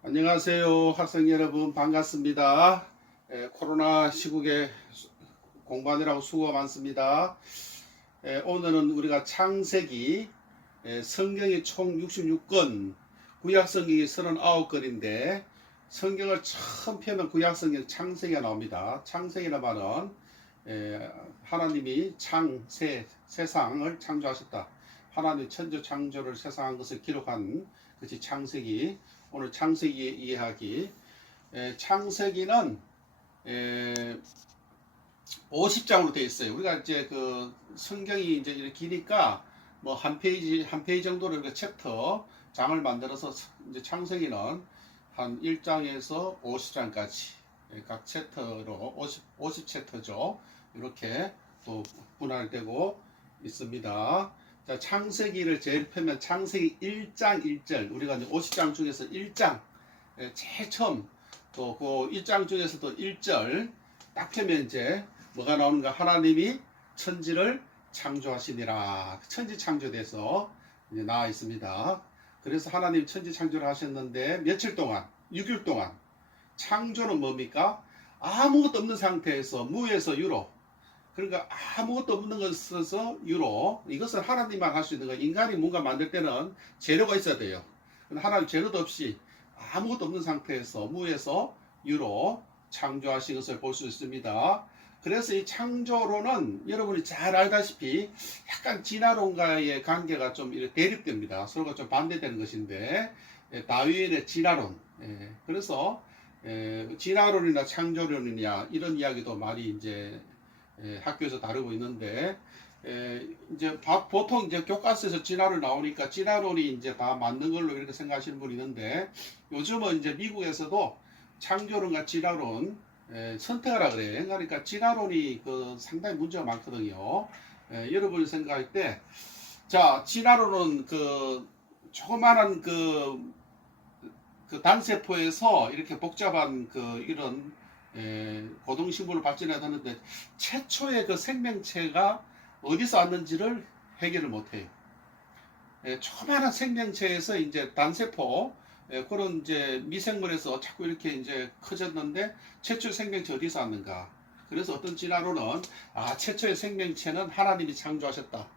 안녕하세요. 학생 여러분 반갑습니다. 코로나 시국에 공부하느라고 수고가 많습니다. 오늘은 우리가 창세기 성경이 총 66권, 구약 성경이 39권인데 성경을 처음 펴면 구약 성경 창세기가 나옵니다. 창세기란 말은 하나님이 세상을 창조하셨다. 하나님 천지 창조를 세상한 것을 기록한 것이 창세기. 오늘 창세기 이야기. 창세기는 50장으로 되어 있어요. 우리가 이제 그 성경이 이제 이렇게 기니까 뭐 한 페이지 정도로 이렇게 챕터 장을 만들어서 이제 창세기는 한 1장에서 50장까지 각 챕터로 50 챕터죠. 이렇게 또 분할되고 있습니다. 자, 창세기를 제일 펴면 창세기 1장 1절, 우리가 이제 50장 중에서 1장 제일 처음, 또 그 1장 중에서도 1절 딱 펴면 이제 뭐가 나오는가? 하나님이 천지를 창조하시니라. 천지 창조돼서 이제 나와 있습니다. 그래서 하나님 천지 창조를 하셨는데 며칠 동안, 6일 동안. 창조는 뭡니까? 아무것도 없는 상태에서 무에서 유로, 그러니까 아무것도 없는 것에서 유로, 이것은 하나님만 할 수 있는 거예요. 인간이 뭔가 만들 때는 재료가 있어야 돼요. 근데 하나님 재료도 없이 아무것도 없는 상태에서 무에서 유로 창조하신 것을 볼 수 있습니다. 그래서 이 창조론은 여러분이 잘 알다시피 약간 진화론과의 관계가 좀 이렇게 대립됩니다. 서로가 좀 반대되는 것인데, 다윈의 진화론. 그래서 진화론이나 창조론이냐 이런 이야기도 많이 이제 학교에서 다루고 있는데, 이제 보통 이제 교과서에서 진화론 나오니까 진화론이 이제 다 맞는 걸로 이렇게 생각하시는 분이 있는데, 요즘은 이제 미국에서도 창조론과 진화론 선택하라 그래요. 그러니까 진화론이 그 상당히 문제가 많거든요. 여러분이 생각할 때, 자, 진화론은 그 조그마한 그 단세포에서 이렇게 복잡한 그 이런 고동식물을 발전해야 하는데, 최초의 그 생명체가 어디서 왔는지를 해결을 못해요. 조그마한 생명체에서 이제 단세포, 그런 이제 미생물에서 자꾸 이렇게 이제 커졌는데 최초의 생명체 어디서 왔는가? 그래서 어떤 진화론은 최초의 생명체는 하나님이 창조하셨다.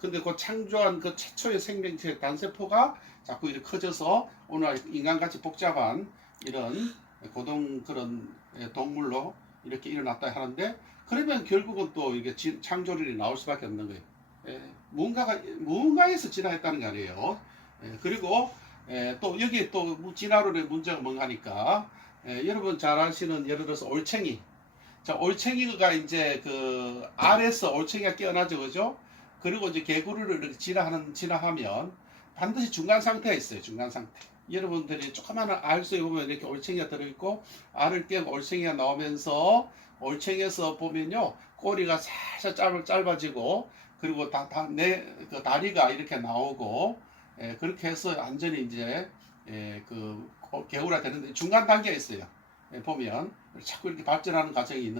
근데 그 창조한 그 최초의 생명체 단세포가 자꾸 이렇게 커져서 오늘 인간같이 복잡한 이런 고동 그런 동물로 이렇게 일어났다 하는데, 그러면 결국은 또 이게 창조론이 나올 수밖에 없는 거예요. 무언가에서 진화했다는 거 아니에요. 그리고 또 여기 또 진화론의 문제가 뭔가 하니까, 여러분 잘 아시는 예를 들어서 올챙이. 자, 올챙이가 이제 그 알에서 올챙이가 깨어나죠, 그죠? 그리고 이제 개구리를 이렇게 진화하면 반드시 중간 상태가 있어요. 중간 상태. 여러분들이 조그마한 알 속에 보면 이렇게 올챙이가 들어있고, 알을 깨고 올챙이가 나오면서 올챙이에서 보면요, 꼬리가 살짝 짧아지고, 그리고 그 다리가 이렇게 나오고, 그렇게 해서 완전히 이제 그 개구리가 되는데 중간 단계가 있어요. 보면 자꾸 이렇게 발전하는 과정이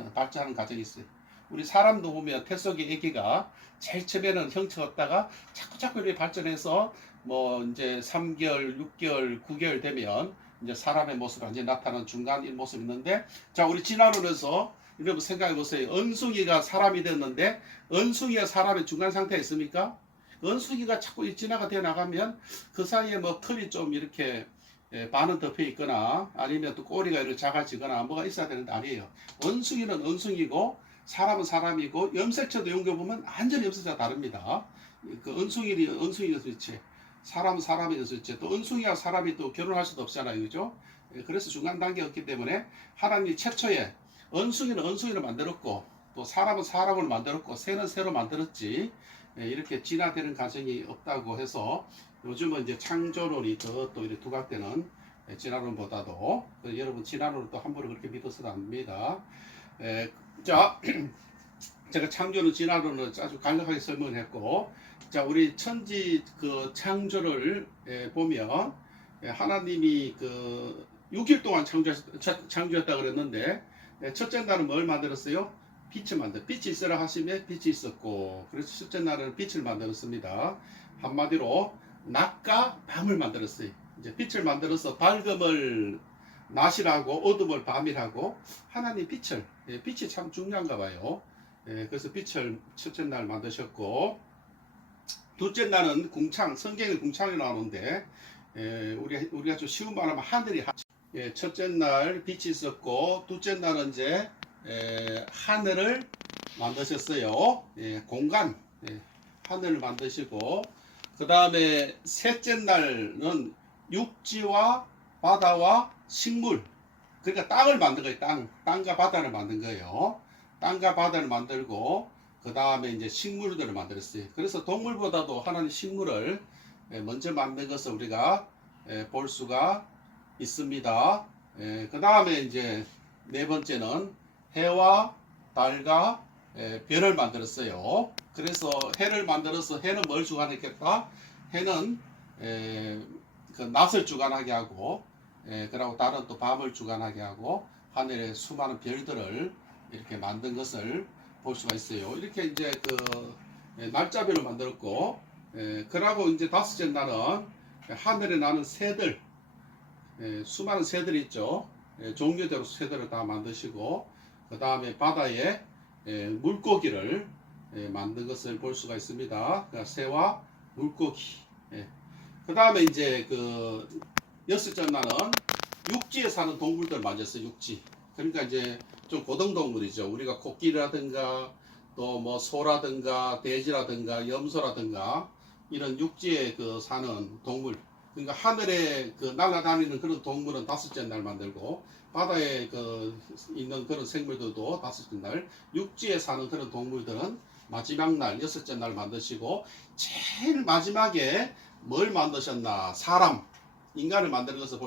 있어요. 우리 사람도 보면 태 속의 아기가 제일 처음에는 형체가 없다가 자꾸 이렇게 발전해서 뭐 이제 3개월, 6개월, 9개월 되면 이제 사람의 모습이 완전히 나타나는 중간 모습이 있는데, 자, 우리 진화론에서 여러분 생각해 보세요. 은숭이가 사람이 됐는데 은숭이가 사람의 중간 상태에 있습니까? 은숭이가 자꾸 진화가 되어 나가면 그 사이에 뭐 털이 좀 이렇게 반은 덮여 있거나 아니면 또 꼬리가 이렇게 작아지거나 뭐가 있어야 되는데 아니에요. 은숭이는 은숭이고 사람은 사람이고, 염색체도 연구해보면 완전히 염색체가 다릅니다. 그 은숭이는 도대체, 사람은 사람이 도대체, 또 은숭이와 사람이 또 결혼할 수도 없잖아요, 그죠? 그래서 중간 단계가 없기 때문에 하나님이 최초에 은숭이는 은숭이를 만들었고, 또 사람은 사람을 만들었고, 새는 새로 만들었지, 이렇게 진화되는 과정이 없다고 해서 요즘은 이제 창조론이 더 또 이렇게 두각되는 진화론보다도, 여러분 진화론을 또 함부로 그렇게 믿어서는 안 됩니다. 자, 제가 창조론 진화론을 아주 간략하게 설명을 했고, 자, 우리 천지 그 창조를 보면 하나님이 그 6일 동안 창조했다 그랬는데, 첫째 날은 뭘 만들었어요? 빛이 있으라 하시면 빛이 있었고, 그래서 첫째 날은 빛을 만들었습니다. 한마디로 낮과 밤을 만들었어요. 이제 빛을 만들어서 밝음을 낮이라고 어둠을 밤이라고 하나님 빛을 빛이 참 중요한가 봐요. 그래서 빛을 첫째 날 만드셨고 둘째 날은 궁창 성경에 궁창이 나오는데 우리가 좀 쉬운 말하면 하늘이 첫째 날 빛이 있었고 둘째 날은 이제 하늘을 만드셨어요. 공간 하늘을 만드시고 그 다음에 셋째 날은 육지와 바다와 식물 그러니까 땅을 만든 거예요. 땅과 바다를 만든 거예요. 땅과 바다를 만들고 그 다음에 이제 식물들을 만들었어요. 그래서 동물보다도 하나님 식물을 먼저 만든 것을 우리가 볼 수가 있습니다. 그 다음에 이제 네 번째는 해와 달과 별을 만들었어요. 그래서 해를 만들어서 해는 뭘 주관했겠다? 해는 그 낮을 주관하게 하고 그리고 달은 또 밤을 주관하게 하고 하늘의 수많은 별들을 이렇게 만든 것을 볼 수가 있어요. 이렇게 이제 그 날짜별로 만들었고 그러고 이제 다섯째 날은 하늘에 나는 새들 수많은 새들이 있죠. 종류대로 새들을 다 만드시고 그 다음에 바다에 물고기를 만든 것을 볼 수가 있습니다. 그러니까 새와 물고기. 그 다음에 이제 그 여섯째 날은 육지에 사는 동물들 만졌어요. 육지. 그러니까 이제 좀 고등동물이죠. 우리가 코끼리라든가 또 뭐 소라든가 돼지라든가 염소라든가 이런 육지에 그 사는 동물. 그러니까 하늘에 그 날아다니는 그런 동물은 다섯째 날 만들고 바다에 그 있는 그런 생물들도 다섯째 날, 육지에 사는 그런 동물들은 마지막 날 여섯째 날 만드시고 제일 마지막에 뭘 만드셨나? 사람, 인간을 만드는 것을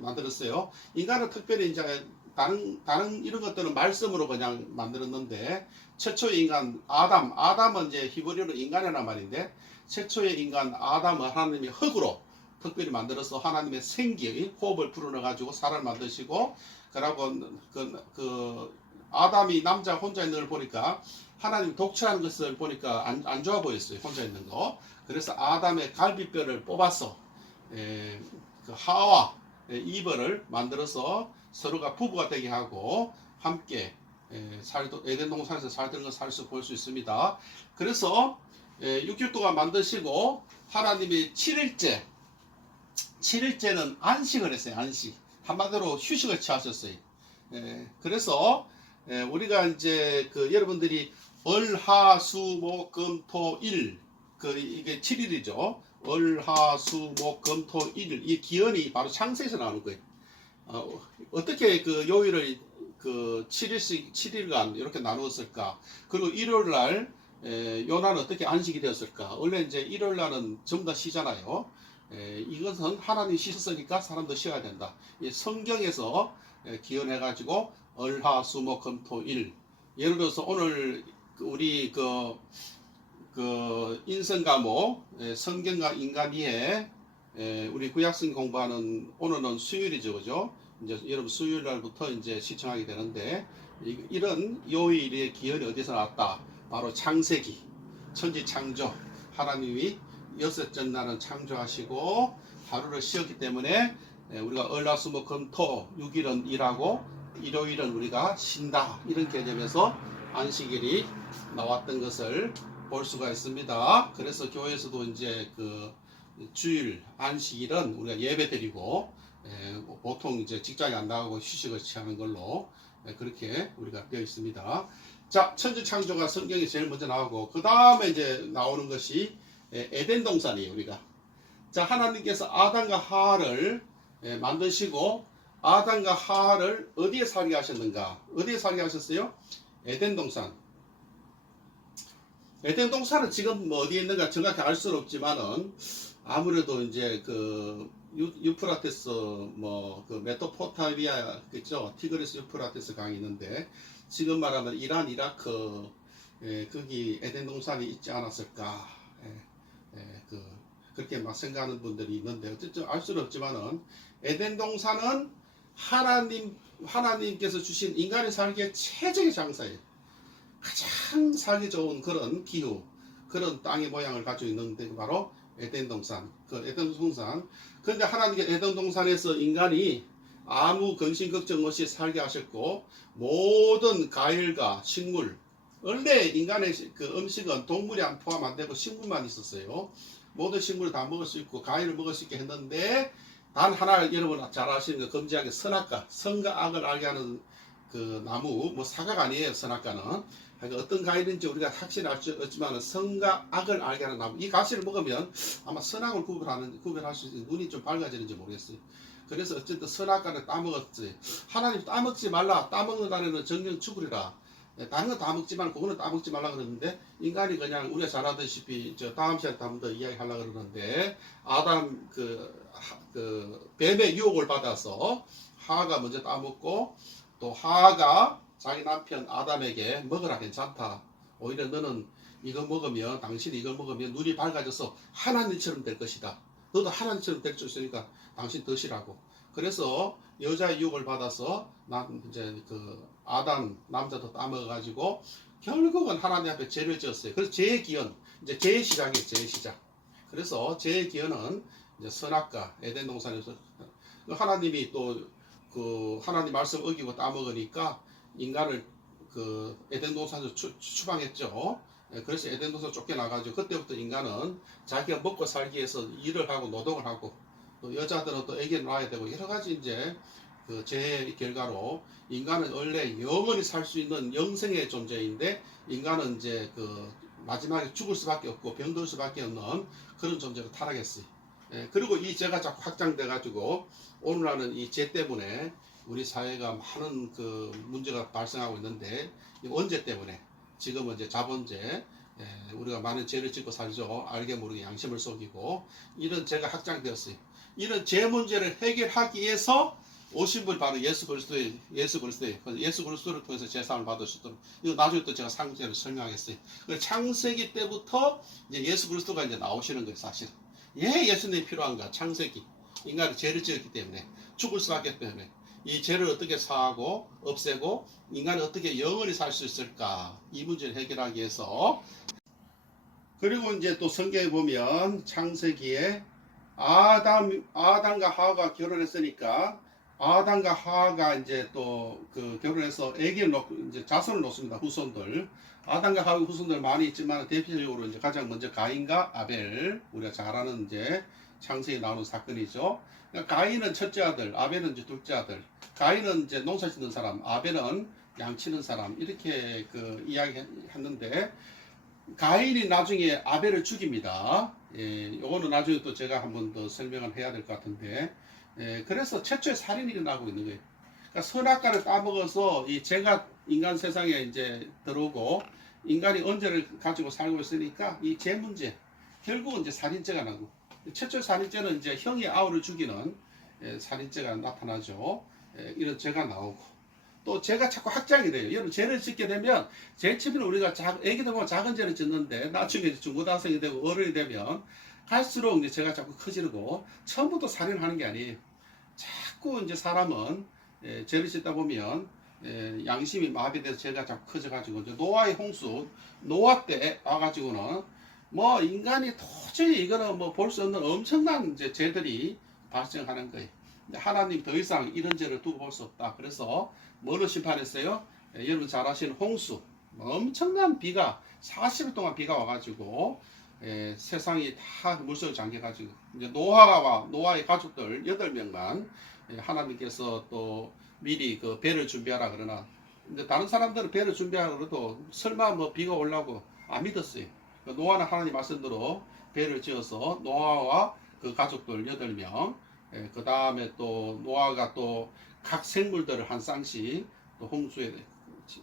만들었어요. 인간은 특별히 이제 다른 이런 것들은 말씀으로 그냥 만들었는데 최초의 인간 아담은 이제 히브리어로 인간이란 말인데 최초의 인간 아담은 하나님이 흙으로 특별히 만들어서 하나님의 생기, 호흡을 불어넣어가지고 사람을 만드시고, 그러고 그 아담이 남자 혼자 있는 걸 보니까 하나님 독처하는 것을 보니까 안 좋아 보였어요. 혼자 있는 거. 그래서 아담의 갈비뼈를 뽑아서 그 하와 이브를 만들어서 서로가 부부가 되게 하고 함께 에덴 동산에서 살던 걸 살수 볼 수 있습니다. 그래서 6일 동안 만드시고 하나님이 7일째는 안식을 했어요. 안식. 한마디로 휴식을 취하셨어요. 그래서 우리가 이제 그 여러분들이 월화수목금토일 이게 7일이죠. 월화수목금토일 이 기원이 바로 창세에서 나오는 거예요. 어떻게 그 요일을 그 7일간 이렇게 나누었을까? 그리고 일요일날 요나는 어떻게 안식이 되었을까? 원래 이제 일요일날은 전부 다 쉬잖아요. 이것은 하나님 쉬셨으니까 사람도 쉬어야 된다. 성경에서 기원해가지고 월화수목금토일. 예를 들어서 오늘 우리 그 인성과목 성경과 인간 이해 우리 구약성 공부하는 오늘은 수요일이죠, 그죠? 이제 여러분 수요일 날부터 이제 시청하게 되는데 이런 요일의 기원이 어디서 나왔다? 바로 창세기, 천지 창조. 하나님이 여섯째 날은 창조하시고 하루를 쉬었기 때문에 우리가 월화수목금토 6일은 일하고 일요일은 우리가 쉰다 이런 개념에서 안식일이 나왔던 것을 볼 수가 있습니다. 그래서 교회에서도 이제 그 주일 안식일은 우리가 예배 드리고 보통 이제 직장에 안 나가고 휴식을 취하는 걸로 그렇게 우리가 되어 있습니다. 자, 천지 창조가 성경에 제일 먼저 나오고 그 다음에 이제 나오는 것이 에덴 동산이에요. 우리가 자 하나님께서 아담과 하와를 만드시고 아담과 하와를 어디에 살게 하셨는가? 어디에 살게 하셨어요? 에덴 동산. 에덴 동산은 지금 뭐 어디에 있는가 정확히 알 수는 없지만은 아무래도 이제 그 유프라테스 뭐 그 메소포타미아 그죠? 티그리스 유프라테스 강이 있는데 지금 말하면 이란 이라크 거기 에덴 동산이 있지 않았을까? 그렇게 막 생각하는 분들이 있는데 어쨌든 알 수는 없지만은 에덴 동산은 하나님께서 주신 인간이 살기에 최적의 장사예요. 가장 살기 좋은 그런 기후, 그런 땅의 모양을 가지고 있는데 바로 에덴 동산. 그 에덴 동산. 그런데 하나님께 에덴 동산에서 인간이 아무 근심 걱정 없이 살게 하셨고 모든 과일과 식물, 원래 인간의 그 음식은 동물이 안 포함 안 되고 식물만 있었어요. 모든 식물을 다 먹을 수 있고 과일을 먹을 수 있게 했는데 단 하나 여러분 잘 아시는 거 금지하게 선악과 선과 악을 알게 하는 그 나무, 뭐 사과가 아니에요. 선악과는 어떤 과일인지 우리가 확실히 알 수 없지만 선과 악을 알게 하는 나무, 이 가시를 먹으면 아마 선악을 구별할 수 있는 눈이 좀 밝아지는지 모르겠어요. 그래서 어쨌든 선악과를 따먹었지. 하나님 따먹지 말라. 따먹는다는 정령 죽으리라. 다른 건 다 먹지만 그거는 따먹지 말라 그러는데 인간이 그냥 우리가 잘 아다시피 저 다음 시간에 한번 더 이야기하려고 그러는데 아담 그 뱀의 유혹을 받아서 하가 먼저 따먹고 또 하가 자기 남편 아담에게 먹으라 괜찮다. 오히려 너는 이거 먹으면 당신이 이걸 먹으면 눈이 밝아져서 하나님처럼 될 것이다. 너도 하나님처럼 될 수 있으니까 당신 드시라고. 그래서 여자의 유혹을 받아서 이제 그 아담 남자도 따먹어가지고 결국은 하나님 앞에 죄를 지었어요. 그래서 죄의 기원, 이제 죄의 시작이에요. 죄의 시작. 그래서 죄의 기원은 이제 선악과 에덴 동산에서 하나님이 또 그 하나님 말씀 어기고 따먹으니까 인간을 그 에덴 동산에서 추방했죠. 그래서 에덴 동산 쫓겨나가지고 그때부터 인간은 자기가 먹고 살기 위해서 일을 하고 노동을 하고 또 여자들은 또 애기를 낳아야 되고 여러 가지 이제 그 죄의 결과로 인간은 원래 영원히 살 수 있는 영생의 존재인데 인간은 이제 그 마지막에 죽을 수밖에 없고 병들 수밖에 없는 그런 존재로 타락했어요. 그리고 이 죄가 자꾸 확장돼 가지고 오늘날은 이 죄 때문에 우리 사회가 많은 그 문제가 발생하고 있는데 언제 때문에 지금은 이제 자본죄, 우리가 많은 죄를 짓고 살죠. 알게 모르게 양심을 속이고 이런 죄가 확장되었어요. 이런 죄 문제를 해결하기 위해서 오신 분이 바로 예수 그리스도의 예수 그리스도를 통해서 제사함을 받을 수 있도록 이거 나중에 또 제가 상세를 설명하겠어요. 창세기 때부터 이제 예수 그리스도가 이제 나오시는 거예요, 사실. 예, 예수님이 필요한가? 창세기 인간이 죄를 지었기 때문에 죽을 수밖에 없기 때문에 이 죄를 어떻게 사하고 없애고 인간이 어떻게 영원히 살 수 있을까? 이 문제를 해결하기 위해서. 그리고 이제 또 성경에 보면 창세기에 아담과 하와가 결혼했으니까 아담과 하와가 이제 또 그 결혼해서 아기를 놓고 이제 자손을 놓습니다. 후손들. 아담과 하와 후손들 많이 있지만 대표적으로 이제 가장 먼저 가인과 아벨, 우리가 잘 아는 이제 창세기에 나오는 사건이죠. 그러니까 가인은 첫째 아들, 아벨은 이제 둘째 아들. 가인은 이제 농사 짓는 사람, 아벨은 양 치는 사람, 이렇게 그 이야기했는데 가인이 나중에 아벨을 죽입니다. 요거는 나중에 또 제가 한번 더 설명을 해야 될 것 같은데, 그래서 최초의 살인이 일어나고 있는 거예요. 그러니까 선악과를 따먹어서 이 죄가 인간 세상에 이제 들어오고 인간이 언제를 가지고 살고 있으니까 이 죄 문제, 결국은 이제 살인죄가 나고, 최초의 살인죄는 이제 형이 아우를 죽이는 살인죄가 나타나죠. 이런 죄가 나오고 또 죄가 자꾸 확장이 돼요. 여러분 죄를 짓게 되면 제일 처음에 우리가 애기들 보면 작은 죄를 짓는데 나중에 중고등학생이 되고 어른이 되면 갈수록 이제 죄가 자꾸 커지고 처음부터 살인하는 게 아니에요. 자꾸 이제 사람은 죄를 짓다 보면 양심이 마비돼서 죄가 자꾸 커져가지고 이제 노아의 홍수, 노아 때 와가지고는 뭐 인간이 도저히 이거는 뭐 볼 수 없는 엄청난 이제 죄들이 발생하는 거예요. 하나님 더 이상 이런 죄를 두고 볼 수 없다. 그래서 뭐로 심판했어요? 여러분 잘 아시는 홍수, 엄청난 비가 40일 동안 비가 와가지고 세상이 다 물속에 잠겨가지고 이제 노아의 가족들 8명만 하나님께서 또 미리 그 배를 준비하라 그러나 이제 다른 사람들은 배를 준비하라 그래도 설마 뭐 비가 올라고 안 믿었어요. 노아는 하나님 말씀대로 배를 지어서 노아와 그 가족들 8명, 그 다음에 또 노아가 또 각 생물들을 한 쌍씩 또 홍수에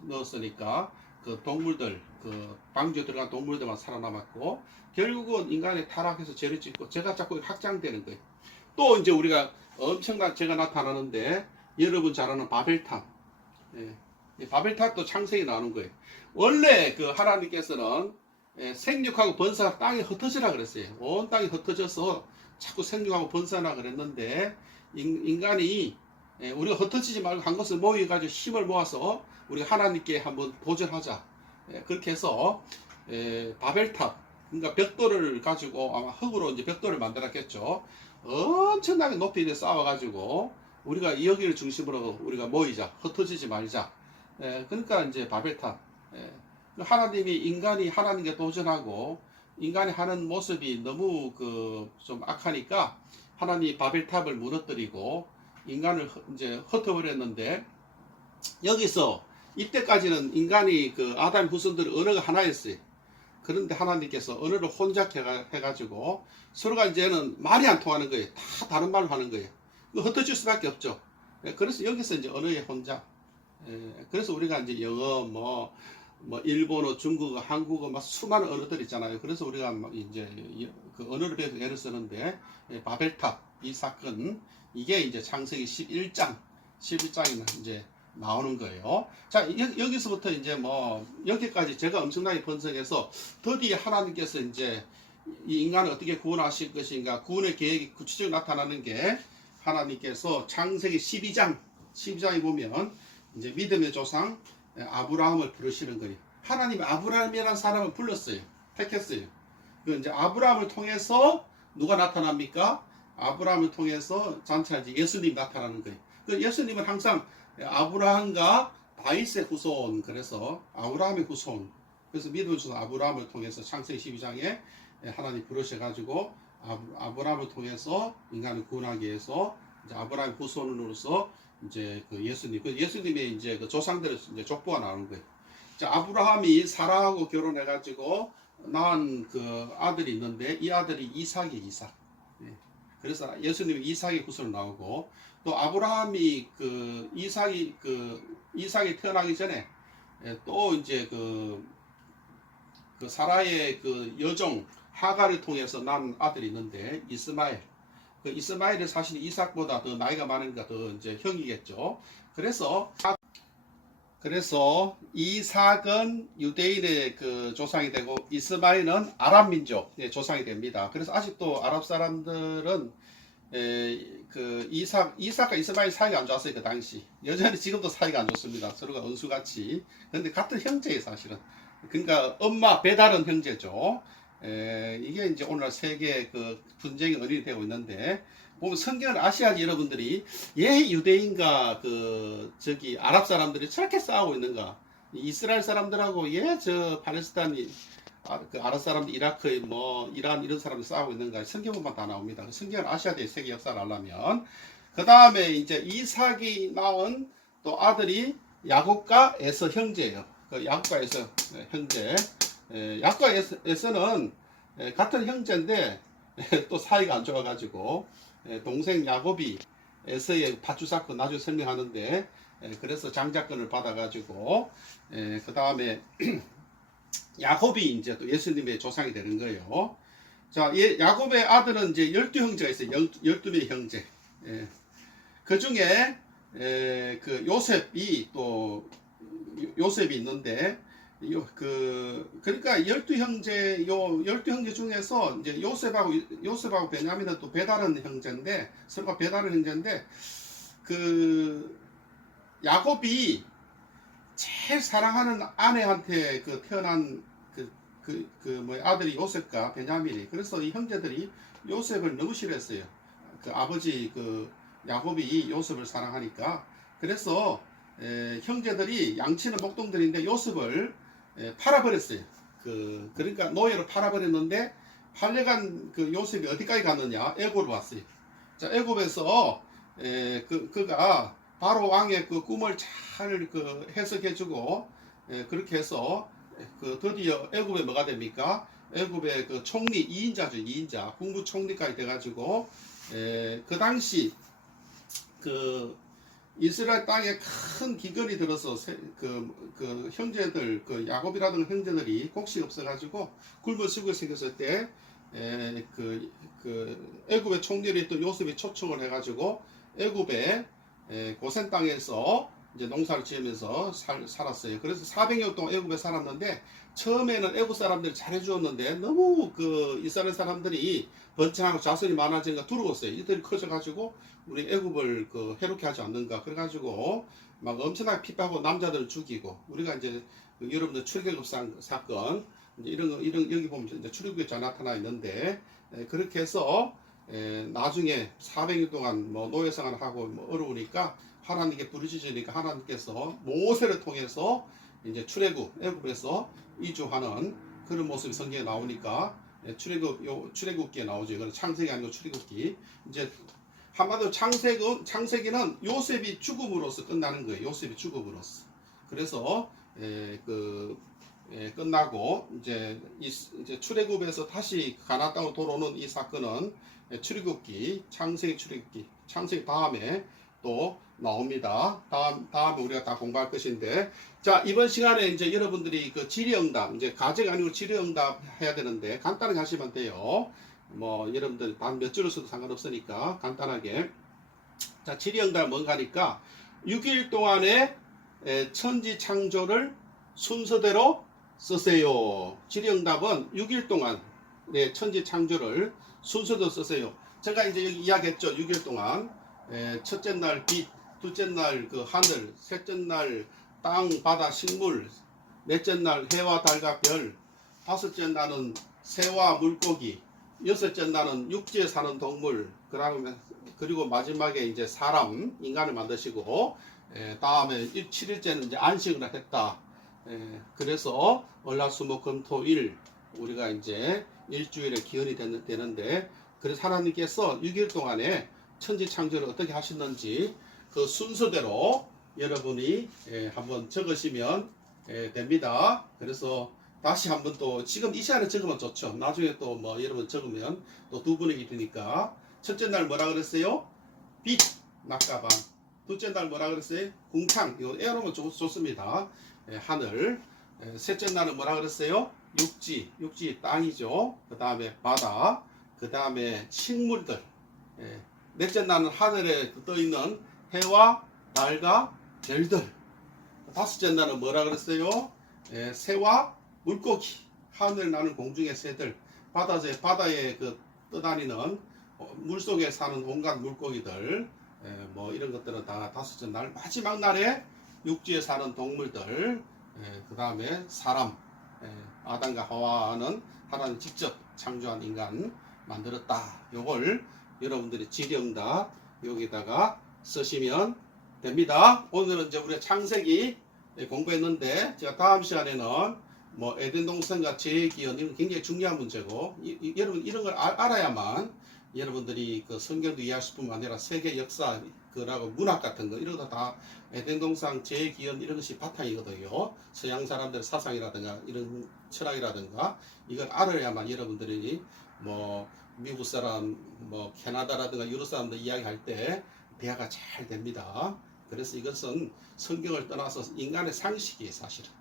넣었으니까 그 동물들, 그 방주에 들어간 동물들만 살아남았고 결국은 인간이 타락해서 죄를 짓고 죄가 자꾸 확장되는 거예요. 또 이제 우리가 엄청난 죄가 나타나는데 여러분 잘 아는 바벨탑, 바벨탑도 창세기 나오는 거예요. 원래 그 하나님께서는 생육하고 번성하고 땅이 흩어지라 그랬어요. 온 땅이 흩어져서 자꾸 생육하고 번성하라 그랬는데 인간이 우리가 흩어지지 말고 한 것을 모여가지고 힘을 모아서 우리가 하나님께 한번 도전하자. 그렇게 해서 바벨탑, 그러니까 벽돌을 가지고 아마 흙으로 이제 벽돌을 만들었겠죠. 엄청나게 높이 쌓아가지고 우리가 여기를 중심으로 우리가 모이자, 흩어지지 말자. 그러니까 이제 바벨탑. 하나님이 인간이 하나님께 도전하고 인간이 하는 모습이 너무 그 좀 악하니까 하나님이 바벨탑을 무너뜨리고 인간을 이제 흩어버렸는데 여기서 이때까지는 인간이 그 아담 후손들 언어가 하나였어요. 그런데 하나님께서 언어를 혼잡해가지고 서로가 이제는 말이 안 통하는 거예요. 다 다른 말을 하는 거예요. 흩어질 수밖에 없죠. 그래서 여기서 이제 언어의 혼잡. 그래서 우리가 이제 영어, 뭐 일본어, 중국어, 한국어, 막 수많은 언어들 있잖아요. 그래서 우리가 이제 그 언어를 배워서 애를 쓰는데 바벨탑 이 사건 이게 이제 창세기 11장이 이제 나오는 거예요. 자, 여기서부터 이제 뭐 여기까지 제가 엄청나게 번성해서 드디어 하나님께서 이제 이 인간을 어떻게 구원하실 것인가 구원의 계획이 구체적으로 나타나는 게 하나님께서 창세기 12장에 보면 이제 믿음의 조상 아브라함을 부르시는 거예요. 하나님이 아브라함이라는 사람을 불렀어요. 택했어요. 그 이제 아브라함을 통해서 누가 나타납니까? 아브라함을 통해서 장차 이제 예수님이 나타나는 거예요. 그 예수님은 항상 아브라함과 다윗의 후손, 그래서 아브라함의 후손. 그래서 믿음의 조상 아브라함을 통해서 창세기 12장에 하나님 부르셔가지고 아브라함을 통해서 인간을 구원하기 위해서 이제 아브라함의 후손으로서 이제 그 예수님의 이제 그 조상들의 이제 족보가 나오는 거예요. 자, 아브라함이 사라하고 결혼해가지고 낳은 그 아들이 있는데 이 아들이 이삭이에요, 이삭. 그래서 예수님이 이삭의 후손으로 나오고 또 아브라함이 그 이삭이 태어나기 전에 또 이제 그 사라의 그 여종 하갈을 통해서 낳은 아들이 있는데 이스마엘. 그 이스마엘은 사실 이삭보다 더 나이가 많으니까 더 이제 형이겠죠. 그래서 이삭은 유대인의 그 조상이 되고 이스마엘은 아랍 민족의 조상이 됩니다. 그래서 아직도 아랍 사람들은 그 이삭과 이스마엘 사이가 안 좋았어요. 그 당시 여전히 지금도 사이가 안 좋습니다. 서로가 은수같이. 그런데 같은 형제예요, 사실은. 그러니까 엄마 배다른 형제죠. 이게 이제 오늘 세계 그 분쟁의 원인이 되고 있는데 보면 성경을 아셔야지 여러분들이 예 유대인과 그 저기 아랍 사람들이 저렇게 싸우고 있는가. 이스라엘 사람들하고 예 저 팔레스타인이 그 아랍 사람들 이라크 뭐 이란 이런 사람들 싸우고 있는가. 성경 보면 다 나옵니다. 성경을 아셔야 돼요. 세계 역사를 알려면. 그 다음에 이제 이삭이 낳은 또 아들이 야곱과 에서 형제예요. 그 야곱과 에서 형제. 야곱과 에서는 같은 형제인데 또 사이가 안 좋아가지고 동생 야곱이 에서의 밧줄 사건 나중에 설명하는데 그래서 장자권을 받아가지고 그 다음에 야곱이 이제 또 예수님의 조상이 되는 거예요. 자, 야곱의 아들은 이제 12형제가 있어요. 12명의 형제. 그 중에 그 요셉이 있는데 그러니까 12형제 중에서 이제 요셉하고 베냐민은 또 배다른 형제인데 서로가 배다른 형제인데 그 야곱이 제일 사랑하는 아내한테 그 태어난 아들이 요셉과 베냐민이. 그래서 이 형제들이 요셉을 너무 싫어했어요. 그 아버지 그 야곱이 요셉을 사랑하니까. 그래서 형제들이 양치는 목동들인데 요셉을 팔아버렸어요. 그러니까 노예로 팔아버렸는데 팔려간 그 요셉이 어디까지 갔느냐? 애굽으로 왔어요. 자, 애굽에서 그가 바로 왕의 그 꿈을 잘 그 해석해주고 그렇게 해서 그 드디어 애굽에 뭐가 됩니까? 애굽의 그 총리 2인자죠. 2인자 국무총리까지 돼가지고 그 당시 그 이스라엘 땅에 큰 기근이 들어서 그 형제들 그 야곱이라는 형제들이 곡식 없어가지고 굶어 죽을 생겼을 때 애굽의 총리를 또 요셉이 초청을 해가지고 애굽의 고센 땅에서 이제 농사를 지으면서 살았어요. 그래서 400년 동안 애굽에 살았는데 처음에는 애굽 사람들이 잘해주었는데 너무 그 이스라엘 사람들이 번창하고 자손이 많아지니까 두려웠어요. 이들이 커져가지고 우리 애굽을 그 해롭게 하지 않는가. 그래가지고 막 엄청나게 핍박하고 남자들을 죽이고 우리가 이제 여러분들 출애굽 사건 이제 이런 거, 이런 여기 보면 이제 출애굽기 잘 나타나 있는데 그렇게 해서 나중에 400년 동안 뭐 노예 생활하고 뭐 어려우니까 하나님께 부르짖으니까 하나님께서 모세를 통해서 이제 애굽에서 이주하는 그런 모습이 성경에 나오니까 출애굽기에 나오죠. 이거는 창세기 아니고 출애굽기. 이제 한마디로 창세기는 요셉이 죽음으로써 끝나는 거예요. 요셉이 죽음으로써. 그래서 끝나고 이제 출애굽에서 다시 가나안 땅으로 돌아오는 이 사건은 창세기 다음에 또 나옵니다. 다음에 우리가 다 공부할 것인데, 자, 이번 시간에 이제 여러분들이 그 질의응답, 이제 과제가 아니고 질의응답 해야 되는데 간단하게 하시면 돼요. 뭐 여러분들 단 몇 줄을 써도 상관없으니까 간단하게. 자, 질의응답 뭔가 하니까 6일 동안에 천지 창조를 순서대로 쓰세요. 질의응답은 6일 동안 천지 창조를 순서대로 쓰세요. 제가 이제 여기 이야기했죠. 6일 동안 첫째 날 빛, 둘째 날 그 하늘, 셋째 날 땅, 바다, 식물, 넷째 날 해와 달과 별, 다섯째 날은 새와 물고기, 여섯째 날은 육지에 사는 동물, 그리고 마지막에 이제 사람, 인간을 만드시고, 다음에 7일째는 이제 안식을 했다. 그래서 월화수목금토일 우리가 이제 일주일에 기원이 되는데, 그래서 하나님께서 6일 동안에 천지 창조를 어떻게 하셨는지 그 순서대로 여러분이 한번 적으시면 됩니다. 그래서 다시 한번 또 지금 이 시간에 적으면 좋죠. 나중에 또 뭐 여러분 적으면 또 두 분이 되니까. 첫째 날 뭐라 그랬어요? 빛, 낮과 밤. 둘째 날 뭐라 그랬어요? 궁창. 이거 에어로면 좋습니다. 하늘. 셋째 날은 뭐라 그랬어요? 육지 땅이죠. 그 다음에 바다. 그 다음에 식물들. 넷째 날은 하늘에 떠 있는 해와 달과 별들. 다섯째 날은 뭐라 그랬어요? 새와 물고기, 하늘 나는 공중의 새들, 바다에 그 떠다니는 물속에 사는 온갖 물고기들, 뭐 이런 것들은 다 다섯째 날. 마지막 날에 육지에 사는 동물들, 그 다음에 사람, 아담과 하와는 하나님 직접 창조한 인간 만들었다. 요걸 여러분들이 질의응답 여기다가 쓰시면 됩니다. 오늘은 이제 우리가 창세기 공부했는데, 제가 다음 시간에는 뭐 에덴 동산과 재기원, 이건 굉장히 중요한 문제고, 여러분 이런 걸 알아야만 여러분들이 그 성경도 이해하실 뿐만 아니라 세계 역사 그라고 문학 같은 거 이런 거 다 에덴 동산 재기원 이런 것이 바탕이거든요. 서양 사람들의 사상이라든가 이런 철학이라든가 이걸 알아야만 여러분들이 뭐 미국 사람, 뭐 캐나다라든가 유럽 사람들 이야기할 때 대화가 잘 됩니다. 그래서 이것은 성경을 떠나서 인간의 상식이에요, 사실은.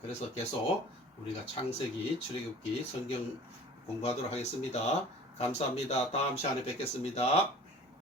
그래서 계속 우리가 창세기, 출애굽기, 성경 공부하도록 하겠습니다. 감사합니다. 다음 시간에 뵙겠습니다.